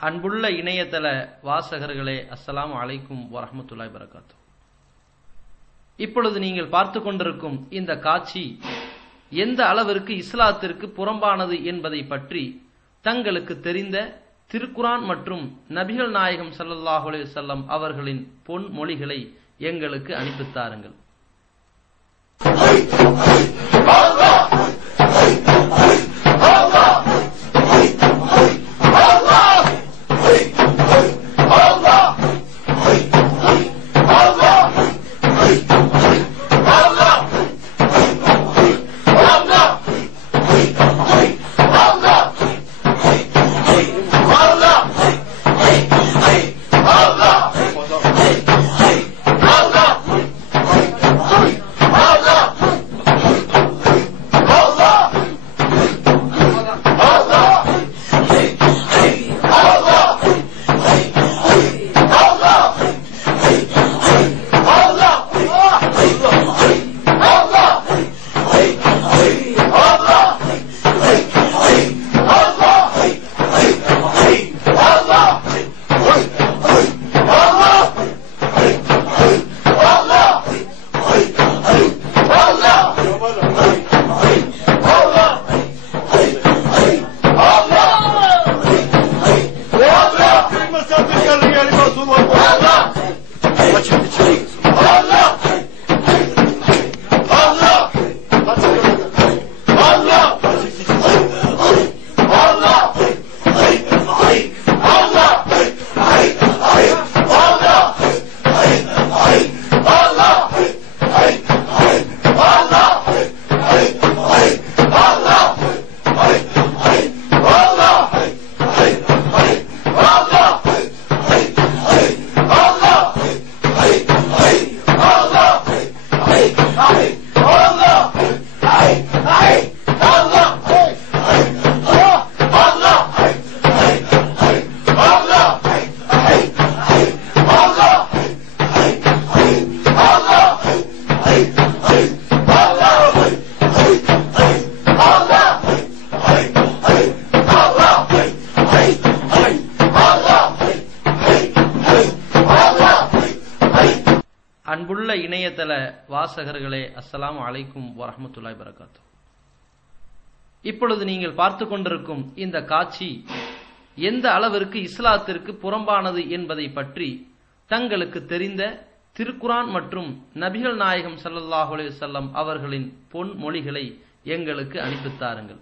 அன்புள்ள இணையதள வாசகர்களே, அஸ்ஸலாமு அலைக்கும் வரஹ்மத்துல்லாஹி வபரகாத்துஹு. இப்பொழுது நீங்கள் பார்த்து கொண்டிருக்கும் இந்த காட்சி எந்த அளவிற்கு இஸ்லாத்திற்கு புறம்பானது என்பதை பற்றி தங்களுக்கு தெரிந்த திருக்குரான் மற்றும் நபிகள் நாயகம் ஸல்லல்லாஹு அலைஹி வஸல்லம் அவர்களின் பொன் மொழிகளை எங்களுக்கு அனுப்பித்தாருங்கள். அன்புள்ள இணையதள வாசகர்களே, அஸ்ஸலாமு அலைக்கும் வரஹ்மத்துல்லாஹி வபரகாத்துஹு. இப்பொழுது நீங்கள் பார்த்து கொண்டிருக்கும் இந்த காட்சி எந்த அளவிற்கு இஸ்லாத்திற்கு புறம்பானது என்பதை பற்றி தங்களுக்கு தெரிந்த திருக்குரான் மற்றும் நபிகள் நாயகம் ஸல்லல்லாஹு அலைஹி வஸல்லம் அவர்களின் பொன் மொழிகளை எங்களுக்கு அனுப்பித்தாருங்கள்.